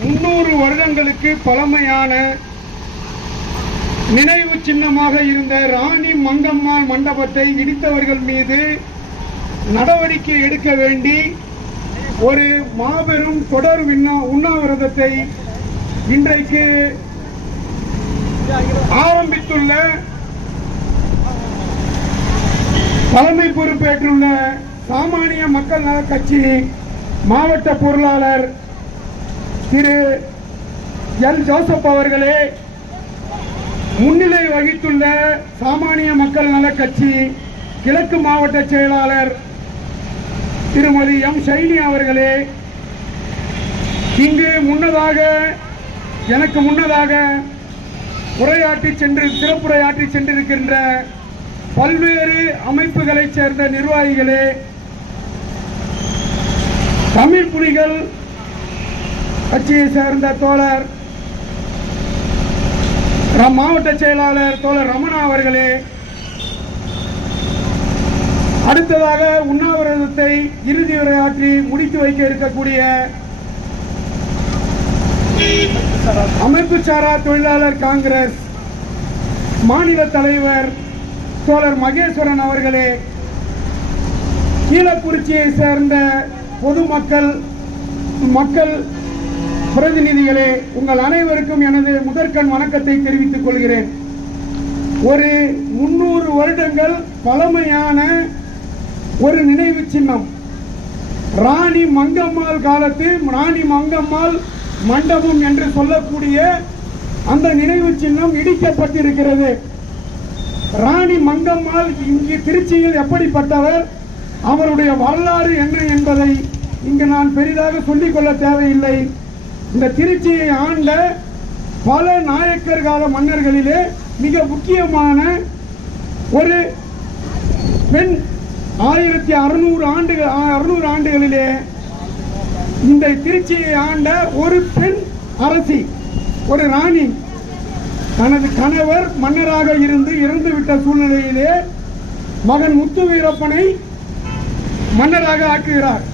முன்னூறு வருடங்களுக்கு பழமையான நினைவு சின்னமாக இருந்த ராணி மங்கம்மாள் மண்டபத்தை இடித்தவர்கள் மீது நடவடிக்கை எடுக்க வேண்டி ஒரு மாபெரும் தொடர் விண்ணா- உண்ணாவிரதத்தை இன்றைக்கு ஆரம்பித்துள்ள தலைமை பொறுப்பேற்றுள்ள சாமானிய மக்கள் நல கட்சி மாவட்ட பொருளாளர் திரு எல் ஜோசப் அவர்களே முன்னிலை வகித்துள்ள சாமானிய மக்கள் நல கட்சி கிழக்கு மாவட்ட செயலாளர் திருமதி எம் ஷைனி அவர்களே இங்கு முன்னதாக எனக்கு முன்னதாக உரையாற்றி சென்று சிறப்புரையாற்றி சென்றிருக்கின்ற பல்வேறு அமைப்புகளைச் சேர்ந்த நிர்வாகிகளே தமிழ் புலிகள் கட்சியை சேர்ந்த தோழர் மாவட்ட செயலாளர் தோழர் ரமணா அவர்களே அடுத்ததாக உண்ணாவிரதத்தை இறுதி உரையாற்றி முடித்து வைக்க இருக்கக்கூடிய அமைப்பு சாரா தொழிலாளர் காங்கிரஸ் மாநில தலைவர் தோழர் மகேஸ்வரன் அவர்களே கீழக்குறிச்சியை சேர்ந்த பொதுமக்கள் மக்கள் பிரதிநிதிகளே உங்கள் அனைவருக்கும் எனது முதற்கண் வணக்கத்தை தெரிவித்துக் கொள்கிறேன். ஒரு முன்னூறு வருடங்கள் பழமையான ஒரு நினைவு சின்னம். ராணி மங்கம்மாள் காலத்து ராணி மங்கம்மாள் மண்டபம் என்று சொல்லக்கூடிய அந்த நினைவு சின்னம் இடிக்கப்பட்டிருக்கிறது. ராணி மங்கம்மாள் இங்கு திருச்சியில் எப்படிப்பட்டவர்? அவருடைய வரலாறு என்ன என்பதை இங்கு நான் பெரிதாக சொல்லிக் கொள்ள தேவையில்லை. இந்த திருச்சியை ஆண்ட பல நாயக்கர் கால மன்னர்களிலே மிக முக்கியமான ஒரு பெண் ஆயிரத்தி அறுநூறு ஆண்டுகள் அறுநூறு ஆண்டுகளிலே இந்த திருச்சியை ஆண்ட ஒரு பெண் அரசி ஒரு ராணி தனது கணவர் மன்னராக இருந்து இறந்துவிட்ட சூழ்நிலையிலே மகன் முத்து வீரப்பனை மன்னராக ஆக்குகிறார்.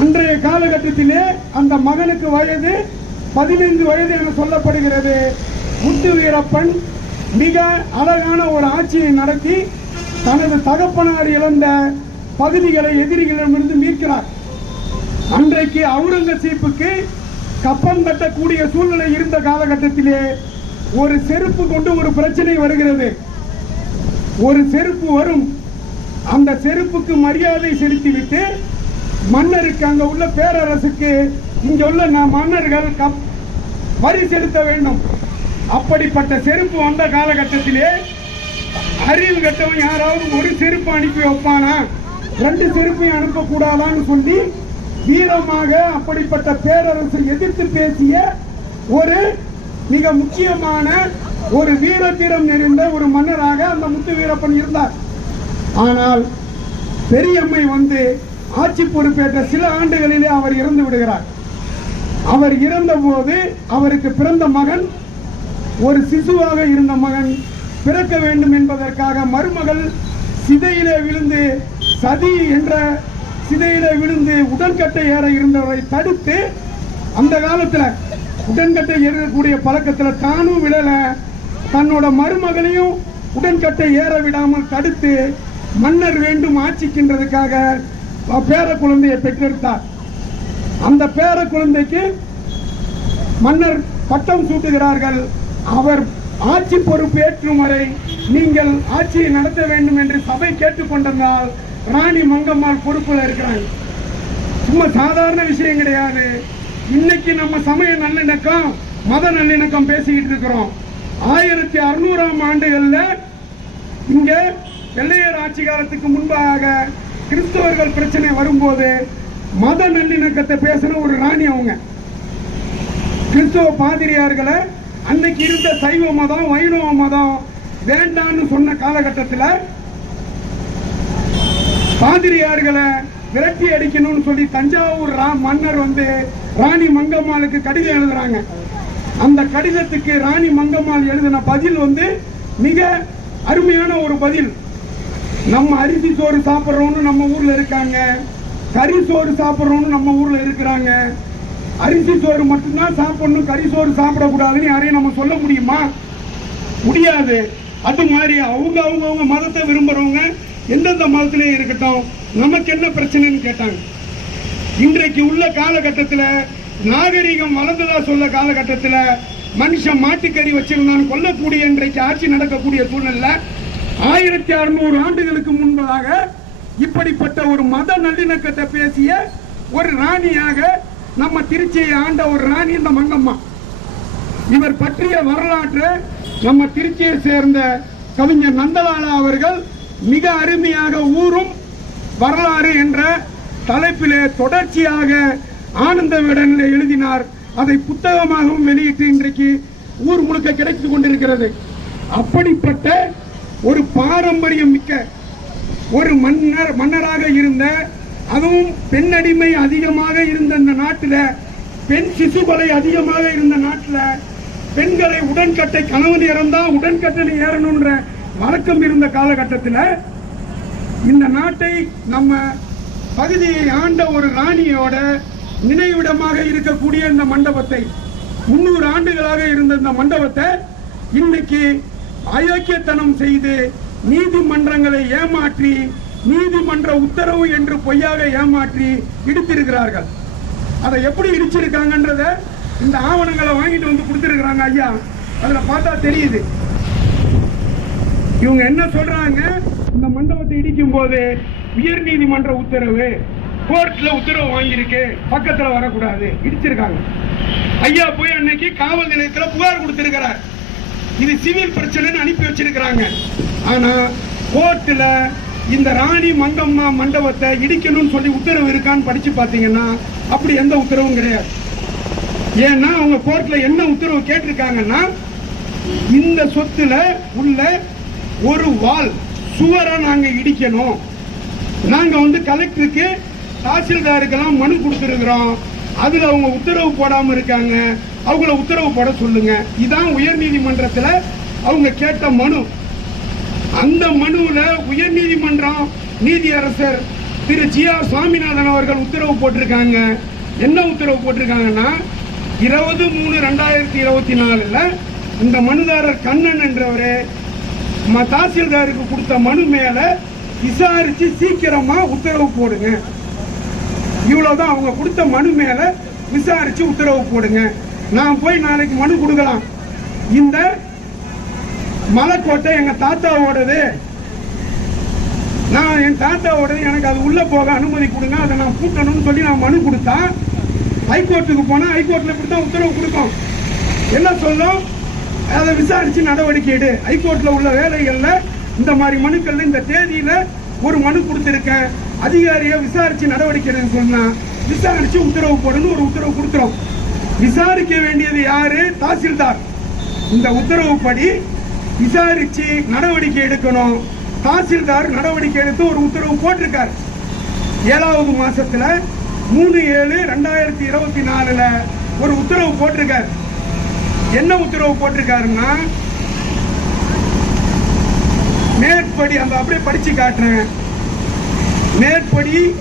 அன்றைய காலகட்டத்திலே அந்த மகனுக்கு வயது பதினைந்து வயது என சொல்லப்படுகிறது. முத்து வீரப்பன் மிக அழகான ஒரு ஆட்சியை நடத்தி தனது தகப்பனார் இழந்த பகுதிகளை எதிரிகளிடமிருந்து மீட்கிறார். அன்றைக்கு அவுரங்கசீப்புக்கு கப்பம் கட்டக்கூடிய சூழ்நிலை இருந்த காலகட்டத்திலே ஒரு செருப்பு கொண்டு ஒரு பிரச்சனை வருகிறது. ஒரு செருப்பு வரும். அந்த செருப்புக்கு மரியாதை செலுத்திவிட்டு மன்னருக்கு அங்க உள்ள பேரரசுக்கு இங்க உள்ள மன்னர்கள் கப் வரி செலுத்த வேண்டும். அப்படிப்பட்ட செருப்பு வந்த காலகட்டத்திலே அறிவு கட்டவன் யாராவது ஒரு செருப்பு அனுப்பி வைப்பானா? ரெண்டு செருப்பையும் அனுப்பக்கூடாதான்னு சொல்லி வீரமாக அப்படிப்பட்ட பேரரசு எதிர்த்து பேசிய ஒரு மிக முக்கியமான ஒரு வீரத்தீரம் நிறைந்த ஒரு மன்னராக அந்த முத்து வீரப்பன் இருந்தார். ஆனால் பெரியம்மை வந்து ஆட்சி பொறுப்பேற்ற சில ஆண்டுகளிலே அவர் இறந்து விடுகிறார். அவர் இறந்தபோது அவருக்கு பிறந்த மகன் ஒரு சிசுவாக இருந்த மகன் பிறக்க வேண்டும் என்பதற்காக மருமகள் சிதையிலே விழுந்து சதி என்ற சிதையிலே விழுந்து உடன்கட்டை ஏற இருந்தவரை தடுத்து அந்த காலத்தில் உடன்கட்டை ஏறக்கூடிய பழக்கத்தில் தானும் விழல. தன்னோட மருமகளையும் உடன்கட்டை ஏற விடாமல் தடுத்து மன்னர் வேண்டும் ஆட்சிக்கின்றதுக்காக பேர குழந்தையை பெற்றெடுத்தார். அந்த பேர குழந்தைக்கு மன்னர் பட்டம் சூட்டுகிறார்கள். அவர் ஆட்சி பொறுப்பு ஏற்றும் வரை நீங்கள் ஆட்சியை நடத்த வேண்டும் என்று சபை கேட்டுக்கொண்டதால் ராணி மங்கம்மாள் பொறுப்பில் இருக்கிறாங்க சும்மா சாதாரண விஷயம் கிடையாது. இன்னைக்கு நம்ம சமய நல்லிணக்கம் மத நல்லிணக்கம் பேசிக்கிட்டு இருக்கிறோம். ஆயிரத்தி அறுநூறாம் ஆண்டுகள்ல இங்க வெள்ளையர் ஆட்சி காலத்துக்கு முன்பாக கிறிஸ்தவர்கள் பிரச்சனை வரும்போது மத நல்லிணக்கத்தை பேசின ஒரு ராணி அவங்க. கிறிஸ்தவ பாதிரியார்களை அன்னைக்கு இருந்த சைவ மதம் வைணவ மதம் வேண்டான்னு சொன்ன காலகட்டத்தில் பாதிரியார்களை விரட்டி அடிக்கணும்னு சொல்லி தஞ்சாவூர் ரா- மன்னர் வந்து ராணி மங்கம்மாளுக்கு கடிதம் எழுதுறாங்க. அந்த கடிதத்துக்கு ராணி மங்கம்மாள் எழுதின பதில் வந்து மிக அருமையான ஒரு பதில். நம்ம அரிசி சோறு சாப்பிட்றோன்னு நம்ம ஊர்ல இருக்காங்க. கறி சோறு சாப்பிட்றோன்னு நம்ம ஊர்ல இருக்கிறாங்க. அரிசி சோறு மட்டும்தான் சாப்பிடணும் கறி சோறு சாப்பிடக்கூடாதுன்னு யாரையும் நம்ம சொல்ல முடியுமா? முடியாது. அது மாதிரி அவங்க அவங்க அவங்க மதத்தை விரும்புறவங்க எந்தெந்த மதத்திலே இருக்கட்டும் நமக்கு என்ன பிரச்சனைன்னு கேட்டாங்க. இன்றைக்கு உள்ள காலகட்டத்தில் நாகரிகம் வளர்ந்ததா சொல்ல காலகட்டத்தில் மனுஷன் மாட்டுக்கறி வச்சிருந்தான் கொல்லக்கூடிய இன்றைக்கு ஆட்சி நடக்கக்கூடிய சூழ்நிலை ஆயிரத்தி அறுநூறு ஆண்டுகளுக்கு முன்பதாக இப்படிப்பட்ட ஒரு மத நல்லிணக்கத்தை பேசிய ஒரு ராணியாக நம்ம திருச்சியை ஆண்ட ஒரு ராணி இந்த மங்கம்மா. இவர் பற்றிய வரலாற்று நம்ம திருச்சியை சேர்ந்த கவிஞர் நந்தலாலா அவர்கள் மிக அருமையாக ஊரும் வரலாறு என்ற தலைப்பிலே தொடர்ச்சியாக ஆனந்த விடனில் எழுதினார். அதை புத்தகமாகவும் வெளியிட்டு இன்றைக்கு ஊர் முழுக்க கிடைத்துக் கொண்டிருக்கிறது. அப்படிப்பட்ட ஒரு பாரம்பரியம் மிக்க ஒரு மன்னர் மன்னராக இருந்த அதுவும் பெண்ணடிமை அதிகமாக இருந்த இந்த நாட்டில் பெண் சிசு கொலை அதிகமாக இருந்த நாட்டில் பெண்களை உடன்கட்டை கணவன் இறந்தால் உடன்கட்டளை ஏறணுன்ற வழக்கம் இருந்த காலகட்டத்தில் இந்த நாட்டை நம்ம பகுதியை ஆண்ட ஒரு ராணியோட நினைவிடமாக இருக்கக்கூடிய இந்த மண்டபத்தை முன்னூறு ஆண்டுகளாக இருந்த இந்த மண்டபத்தை இன்னைக்கு அயோக்கியத்தனம் செய்து நீதிமன்றங்களை ஏமாற்றி நீதிமன்ற உத்தரவு என்று பொய்யாக ஏமாற்றி இடித்திருக்கிறார்கள். அதை எப்படி இடிச்சிருக்காங்கன்றத இந்த ஆவணங்களை வாங்கிட்டு வந்து கொடுத்துருக்குறாங்க ஐயா. அதுல பார்த்தா தெரியுது. இவங்க என்ன சொல்றாங்க? இந்த மண்டபத்தை இடிக்கும் போது உயர் நீதிமன்ற உத்தரவு கோர்ட்ல உத்தரவு வாங்கியிருக்கு. பக்கத்துல வரக்கூடாது. இடிச்சிருக்காங்க. ஐயா போய் அன்னைக்கு காவல் நிலையத்துல புகார் கொடுத்திருக்கிறார். இது சிவில் பிரச்சனைன்னு அனுப்பி வச்சிருக்கிறாங்க. ஆனா கோர்ட்டில் இந்த ராணி மங்கம்மா மண்டபத்தை இடிக்கணும்னு சொல்லி உத்தரவு இருக்கான்னு படிச்சு பார்த்தீங்கன்னா அப்படி எந்த உத்தரவும் கிடையாது. ஏன்னா அவங்க கோர்ட்டில் என்ன உத்தரவு கேட்டிருக்காங்கன்னா இந்த சொத்துல உள்ள ஒரு வால் சுவரை நாங்க இடிக்கணும். நாங்க வந்து கலெக்டருக்கு தாசில்தாருக்கெல்லாம் மனு கொடுத்துருக்குறோம். அதுல அவங்க உத்தரவு போடாம இருக்காங்க. அவங்கள உத்தரவு போட சொல்லுங்க. இதான் உயர்நீதிமன்றத்தில் அவங்க கேட்ட மனு. அந்த மனுவில் உயர் நீதிமன்றம் நீதியரசர் திரு ஜி ஆர் சுவாமிநாதன் அவர்கள் உத்தரவு போட்டிருக்காங்க. என்ன உத்தரவு போட்டிருக்காங்கன்னா இருபது மூணு ரெண்டாயிரத்தி இருபத்தி நாலுல இந்த மனுதாரர் கண்ணன் என்றவர் ம- தாசில்தாருக்கு கொடுத்த மனு மேல விசாரிச்சு சீக்கிரமா உத்தரவு போடுங்க. இவ்வளவுதான் அவங்க கொடுத்த மனு மேல விசாரிச்சு உத்தரவு போடுங்க. நான் போய் நாளைக்கு மனு கொடுக்கலாம். இந்த மலைக்கோட்டை எங்க தாத்தாவோடது. நான் என் தாத்தாவோடது எனக்கு அது உள்ள போக அனுமதி கொடுங்க அதை நான் பூட்டணும்னு சொல்லி நான் மனு கொடுத்தா ஹைகோர்ட்டுக்கு போனா ஹைகோர்ட்ல இப்படி தான் உத்தரவு கொடுக்கும். என்ன சொல்லும்? அதை விசாரிச்சு நடவடிக்கை எடு. ஹைகோர்ட்ல உள்ள வேலைகள்ல இந்த மாதிரி மனுக்கள்ல இந்த தேதியில ஒரு மனு கொடுத்துருக்கேன். அதிகாரியை விசாரிச்சு நடவடிக்கை எடுன்னு சொன்னா விசாரிச்சு உத்தரவு போடணும்னு ஒரு உத்தரவு கொடுத்துரும் விசாரிக்க வேண்டியது யாரு? தாசில்தார். இந்த உத்தரவுப்படி விசாரிச்சு நடவடிக்கை எடுக்கணும். தாசில்தார் நடவடிக்கை எடுத்து ஒரு உத்தரவு போட்டிருக்காரு. ஏழாவது மாசத்துல மூணு ஏழு ரெண்டாயிரத்தி இருபத்தி நாலுல ஒரு உத்தரவு போட்டிருக்காரு. என்ன உத்தரவு போட்டிருக்காருன்னா மேற்படி அந்த அப்படியே படிச்சு காட்டுறேன். மேற்படி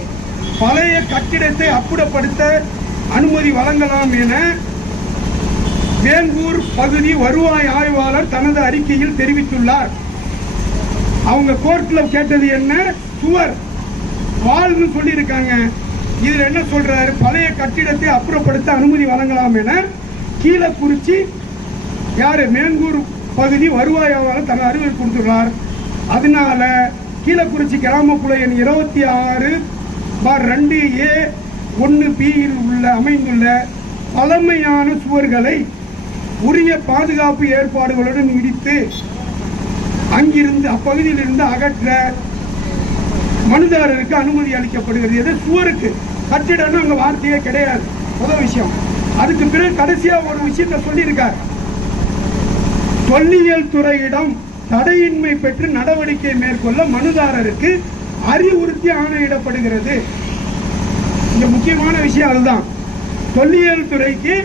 பழைய கட்டிடத்தை அப்புறப்படுத்த அனுமதி வழங்கலாம் என வேங்கூர் பகுதி வருவாய் ஆய்வாளர் தனது அறிக்கையில் தெரிவித்துள்ளார். அவங்க கோர்ட்ல கேட்டது என்ன? சுவர். வால்னு சொல்லியிருக்காங்க. இதுல என்ன சொல்றாரு? பழைய கட்டிடத்தை அப்புறப்படுத்த அனுமதி வழங்கலாம் என கீழக்குறிச்சி யாரு? மேங்கூர் பகுதி வருவாய் ஆய்வாளர் தனது அறிவுரை கொடுத்துள்ளார். அதனால கீழக்குறிச்சி கிராமப்புற எண் இருபத்தி ஆறு பார் ரெண்டு ஏ ஒன்று பியில் உள்ள அமைந்துள்ள பழமையான சுவர்களை உரிய பாதுகாப்பு ஏற்பாடுகளுடன் இடித்து அங்கிருந்து அப்பகுதியில் இருந்து அகற்ற மனுதாரருக்கு அனுமதி அளிக்கப்படுகிறது. எது? சுவருக்கு. கட்டிடம்னு அங்க வார்த்தையே கிடையாது. முதல் விஷயம். அதுக்கு பிறகு கடைசியா ஒரு விஷயத்தை சொல்லியிருக்கார். தொல்லியல் துறையிடம் தடையின்மை பெற்று நடவடிக்கை மேற்கொள்ள மனுதாரருக்கு அறிவுறுத்தி ஆணையிடப்படுகிறது. இங்க முக்கியமான விஷயம் அதுதான். தொல்லியல் துறைக்கு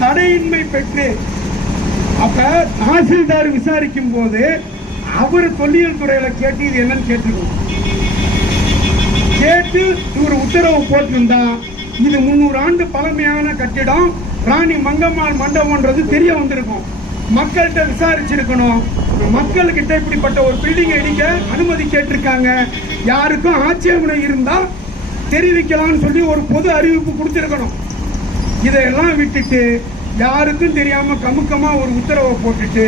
தடையின்மை பெற்று. அப்ப தாசில்தார் விசாரிக்கும் போது அவர் தொல்லியல் துறையில கேட்டு இது என்னன்னு கேட்டிருக்கணும் கேட்டு இவர் உத்தரவு போட்டிருந்தா இது முந்நூறு ஆண்டு பழமையான கட்டிடம் ராணி மங்கம்மாள் மண்டபம்ன்றது தெரிய வந்திருக்கும். மக்கள்கிட்ட விசாரிச்சிருக்கணும். மக்கள்கிட்ட இப்படிப்பட்ட ஒரு பில்டிங் இடிக்க அனுமதி கேட்டிருக்காங்க. யாருக்கும் ஆட்சேபனை இருந்தால் தெரிவிக்கலாம்னு சொல்லி ஒரு பொது அறிவிப்பு கொடுத்துருக்கணும். இதையெல்லாம் விட்டுட்டு யாருக்கும் தெரியாம கமுக்கமா ஒரு உத்தரவை போட்டுட்டு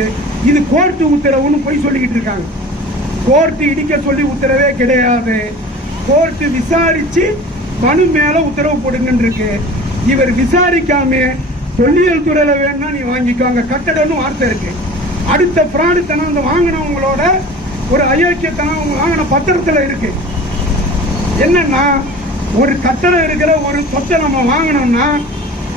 இது கோர்ட்டு உத்தரவுன்னு போய் சொல்லிக்கிட்டு இருக்காங்க. கோர்ட்டு இடிக்க சொல்லி உத்தரவே கிடையாது. கோர்ட்டு விசாரிச்சு மனு மேல உத்தரவு போடுங்கன்னு இருக்கு. இவர் விசாரிக்காம தொல்லியல் துறையில வேணா நீ வாங்கிக்கோங்க. கட்டடம்னு வார்த்தை இருக்கு. அடுத்த பிராடுத்தனம் அந்த வாங்கினவங்களோட ஒரு அயோக்கியத்தனம் அவங்க வாங்கின பத்திரத்துல இருக்கு. என்னன்னா ஒரு கட்டடம் இருக்கிற ஒரு சொத்தை நம்ம வாங்கினோம்னா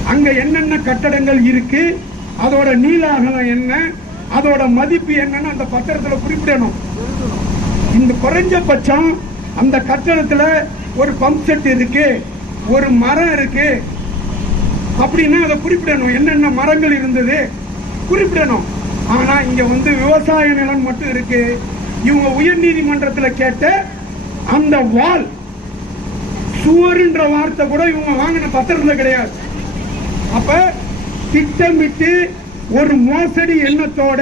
அங்க என்னென்ன கட்டடங்கள் இருக்கு அதோட நீலாகலம் என்ன அதோட மதிப்பு என்னன்னு அந்த பத்திரத்துல குறிப்பிடணும். இந்த குறைஞ்சபட்சம் அந்த கட்டடத்துல ஒரு பம்ப் செட் இருக்கு ஒரு மரம் இருக்கு. அப்படின்னா அதை குறிப்பிடணும். என்னென்ன மரங்கள் இருந்தது குறிப்பிடணும். ஆனா இங்க வந்து விவசாய நிலம் மட்டும் இருக்கு. இவங்க உயர் நீதிமன்றத்துல கேட்ட அந்த வால் சுவர்ன்ற வார்த்தை கூட இவங்க வாங்கின பத்திரத்துல கிடையாது. அப்ப திட்டமிட்டு ஒரு மோசடி எண்ணத்தோட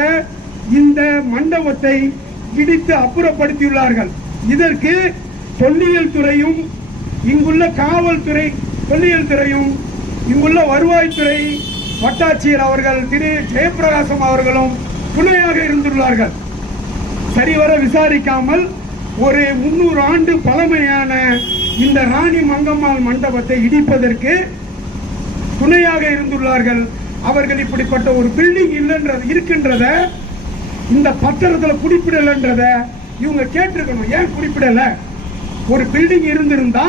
இந்த மண்டபத்தை இடித்து அப்புறப்படுத்தியுள்ளார்கள். இதற்கு தொல்லியல் துறையும் இங்குள்ள காவல்துறை தொல்லியல் துறையும் இங்குள்ள வருவாய்த்துறை வட்டாட்சியர் அவர்கள் திரு. ஜெயபிரகாசம் அவர்களும் துணையாக இருந்துள்ளார்கள். சரிவர விசாரிக்காமல் ஒரு முன்னூறு ஆண்டு பழமையான இந்த ராணி மங்கம்மாள் மண்டபத்தை இடிப்பதற்கு துணையாக இருந்துள்ளார்கள். அவர்கள் இப்படிப்பட்ட ஒரு பில்டிங் இல்லைன்றது இருக்கின்றத இந்த பத்திரத்தில் குறிப்பிடலைன்றத இவங்க கேட்டிருக்கணும். ஏன் குறிப்பிடல? ஒரு பில்டிங் இருந்திருந்தா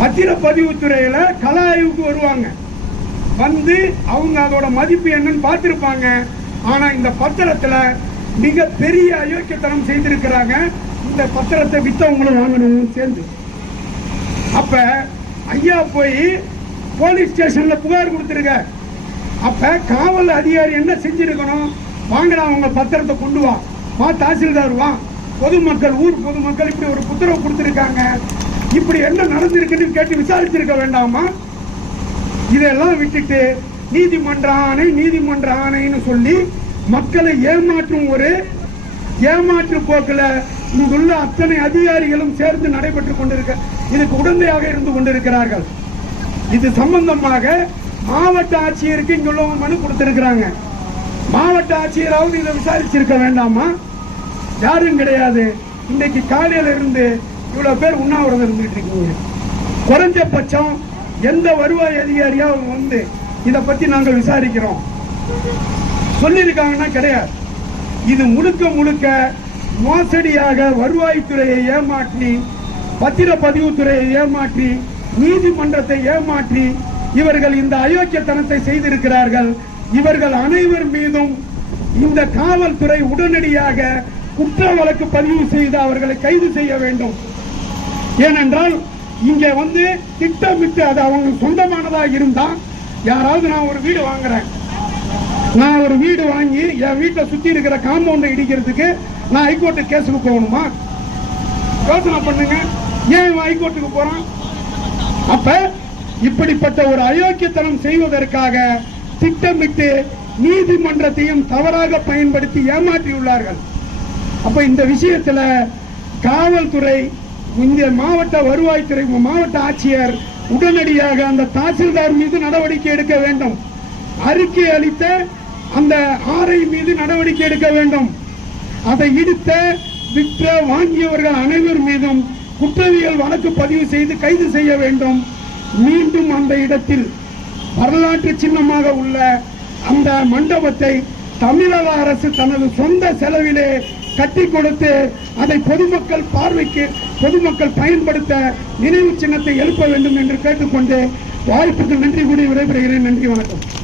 பத்திரப்பதிவுத்துறையில் துறையில ஆய்வுக்கு வருவாங்க. வந்து அவங்க அதோட மதிப்பு என்னன்னு பார்த்திருப்பாங்க. ஆனா இந்த பத்திரத்துல மிக பெரிய அயோக்கியத்தனம் செய்திருக்கிறாங்க. இந்த பத்திரத்தை வித்தவங்களும் வாங்கணும் சேர்ந்து. அப்ப ஐயா போய் போலீஸ் ஸ்டேஷன்ல புகார் கொடுத்துருக்க அப்ப காவல் அதிகாரி என்ன செஞ்சிருக்கணும்? வாங்கடா அவங்க பத்திரத்தை கொண்டு வா. வா தாசில்தார் வா. பொதுமக்கள் ஊர் பொதுமக்கள் இப்படி ஒரு புத்தரவு கொடுத்துருக்காங்க. இப்படி என்ன நடந்திருக்குன்னு கேட்டு விசாரிச்சிருக்க வேண்டாமா? இதெல்லாம் விட்டுட்டு நீதிமன்ற ஆணை நீதிமன்ற ஆணைன்னு சொல்லி மக்களை ஏமாற்றும் ஒரு ஏமாற்று போக்குல இங்குள்ள அத்தனை அதிகாரிகளும் சேர்ந்து நடைபெற்றுக் கொண்டிருக்க இதுக்கு உடந்தையாக இருந்து கொண்டிருக்கிறார்கள். இது சம்பந்தமாக மாவட்ட ஆட்சியருக்கு இங்குள்ளவங்க மனு கொடுத்திருக்கிறாங்க. மாவட்ட ஆட்சியராவது இதை விசாரிச்சிருக்க வேண்டாமா? யாரும் கிடையாது. இன்னைக்கு காலையில இருந்து இவ்வளவு பேர் உண்ணாவிரதம் இருந்துட்டு இருக்கீங்க. குறைஞ்சபட்சம் எந்த வருவாய் அதிகாரியாவது வந்து இதை பத்தி நாங்கள் விசாரிக்கிறோம். சொல்லியிருக்காங்கன்னா கிடையாது. இது முழுக்க முழுக்க மோசடியாக வருவாய்த்துறையை ஏமாற்றி பத்திரப்பதிவுத்துறையை ஏமாற்றி நீதிமன்றத்தை ஏமாற்றி இவர்கள் இந்த அயோக்கியத்தனத்தை செய்திருக்கிறார்கள். இவர்கள் அனைவர் மீதும் இந்த காவல்துறை உடனடியாக குற்ற வழக்கு பதிவு செய்து அவர்களை கைது செய்ய வேண்டும். ஏனென்றால் இங்க வந்து திட்டமிட்டு அது அவங்க சொந்தமானதா இருந்தா யாராவது நான் ஒரு வீடு வாங்குறேன். நான் ஒரு வீடு வாங்கி என் வீட்டை சுத்தி இருக்கிற காம்பவுண்டை இடிக்கிறதுக்கு நான் ஹைகோர்ட்டு கேஸுக்கு போகணுமா யோசனை பண்ணுங்க. ஏன் ஹைகோர்ட்டுக்கு போறான்? அப்ப இப்படிப்பட்ட ஒரு அயோக்கியத்தனம் செய்வதற்காக திட்டமிட்டு நீதிமன்றத்தையும் தவறாக பயன்படுத்தி ஏமாற்றியுள்ளார்கள். அப்ப இந்த விஷயத்துல காவல்துறை இந்த மாவட்ட வருவாய்த்துறை மாவட்ட ஆட்சியர் உடனடியாக அந்த தாசில்தார் மீது நடவடிக்கை எடுக்க வேண்டும். அறிக்கை அளித்த அந்த ஆரை மீது நடவடிக்கை எடுக்க வேண்டும். அதை இடித்த விற்ற வாங்கியவர்கள் அனைவர் மீதும் குற்றவியல் வழக்கு பதிவு செய்து கைது செய்ய வேண்டும். மீண்டும் அந்த இடத்தில் வரலாற்று சின்னமாக உள்ள அந்த மண்டபத்தை தமிழக அரசு தனது சொந்த செலவிலே கட்டி கொடுத்து அதை பொதுமக்கள் பார்வைக்கு பொதுமக்கள் பயன்படுத்த நினைவு சின்னத்தை எழுப்ப வேண்டும் என்று கேட்டுக்கொண்டு வாய்ப்புக்கு நன்றி கூடி விடைபெறுகிறேன். நன்றி வணக்கம்.